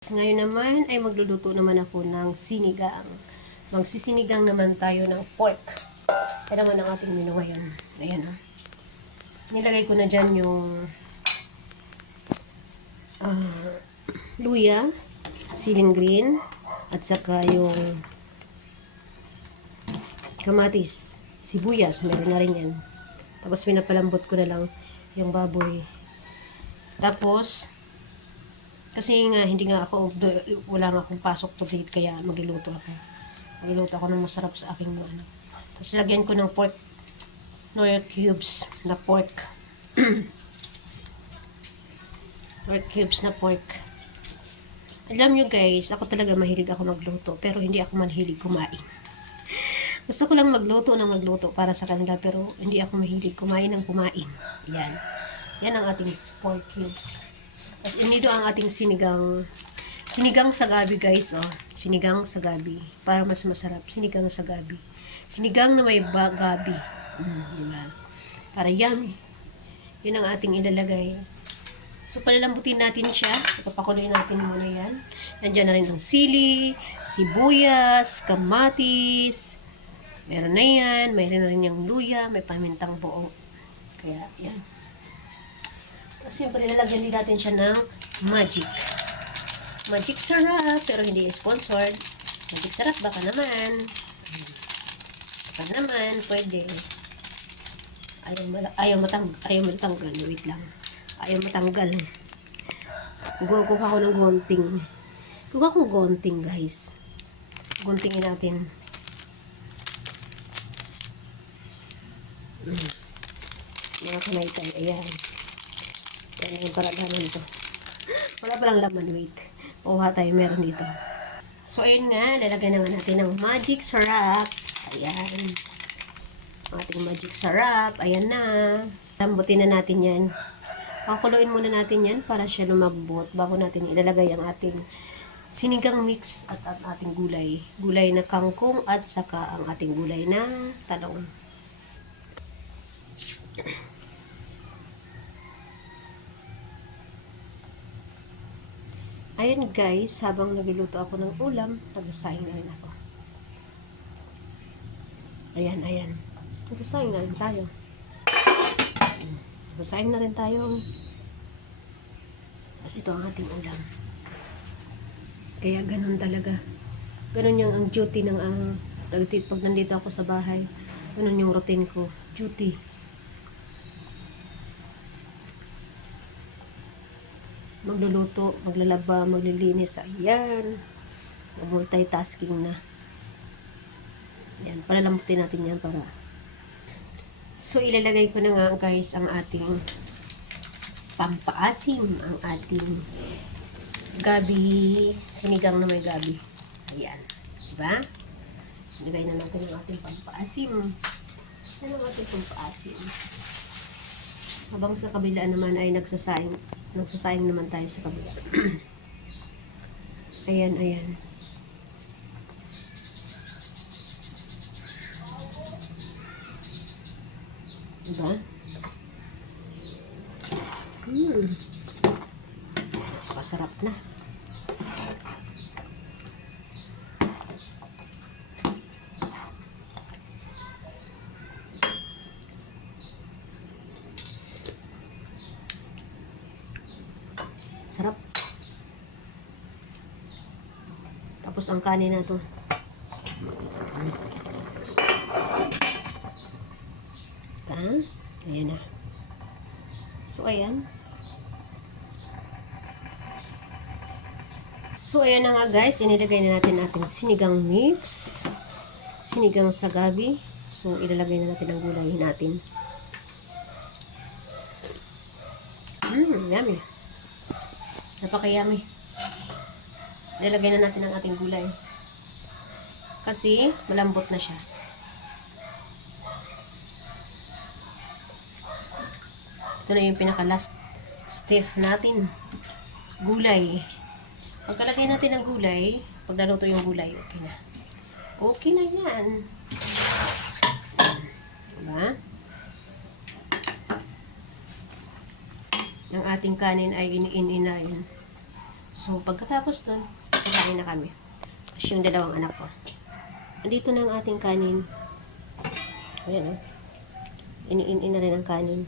Ngayon naman ay magluluto naman ako ng sinigang. Magsisinigang naman tayo ng pork. Yan naman ang ating menu ngayon. Ayan o. Nilagay ko na dyan yung luya, siling green, at saka yung kamatis, sibuyas, meron na rin yan. Tapos pinapalambot ko na lang yung baboy. Tapos, kasi nga, hindi nga ako, wala nga akong pasok to date, kaya magluluto ako. Magluluto ako ng masarap sa aking ano. Tapos lagyan ko ng pork, Knorr cubes na pork. Knorr cubes na pork. Alam nyo guys, ako talaga mahilig ako magluto, pero hindi ako mahilig kumain. Gusto ko lang magluto para sa kanila, pero hindi ako mahilig kumain ng kumain. Yan. Yan ang ating pork cubes. At inito ang ating sinigang sa gabi guys, oh. Sinigang sa gabi. Para mas masarap, sinigang sa gabi. Sinigang na may gabi. Diba? Para yummy. Yun ang ating ilalagay. So, palalambutin natin siya. Ipapakuloy natin muna yan. Nandiyan na rin ang sili, sibuyas, kamatis. Meron na yan. Meron na rin yung luya. May pamintang buo. Kaya, yan. Siyempre, lalagyan din natin siya ng magic. Magic sarap, pero hindi sponsored. Magic sarap, baka naman. Baka naman, pwede. Ayaw matanggal. Wait lang. Ayaw matanggal. Kuha ko ng gunting. Kuha ko gunting, guys. Guntingin natin. Mga kamay tayo. Ayan. Yan yung para laman ito. Wala palang laman, wait. Kuha tayo, meron dito. So, ayun nga, lalagyan naman natin ng magic sarap. Ayan. Ating magic sarap. Ayan na. Lambutin na natin yan. Pakuloyin muna natin yan para siya lumambot bago natin ilalagay ang ating sinigang mix at ang ating gulay. Gulay na kangkong at saka ang ating gulay na talong. Ayan guys, habang nagluluto ako ng ulam, nagsasaing na rin ako. Ayan. Nagsasaing na rin tayo. Nagsasaing na rin tayo. Tapos ito ang ating ulam. Kaya ganun talaga. Ganun yung ang duty ng pag nandito ako sa bahay. Ganun yung routine ko. Duty. Magluluto, maglalaba, maglilinis. Ayan. Multitasking na. Ayan. Palalambutin natin yan para. So, ilalagay ko na nga guys ang ating pampaasim. Ang ating gabi. Sinigang na may gabi. Ayan. Diba? Ilagay na natin ang ating pampaasim. Yan ang ating pampaasim. Habang sa kabila naman ay nagsasayang naman tayo sa kabila. Ayan. Diba? Pasarap na. Sarap. Tapos ang kanin na to. Ayan na. So, ayan. So, ayan na nga guys. Inilagay na natin ating sinigang mix. Sinigang sa gabi. So, ilalagay na natin ang gulay natin. Yummy. Napaka-yummy. Ilalagay na natin ang ating gulay. Kasi, malambot na siya. Ito na yung pinaka-last step natin. Gulay. Pagkalagay natin ng gulay, pag naluto yung gulay, okay na. Okay na yan. Diba? Ang ating kanin ay iniin-inayin. So, pagkatapos nun, kakain na kami. Kasi yung dalawang anak ko. Andito na ang ating kanin. Ayan o. Iniin na rin ang kanin.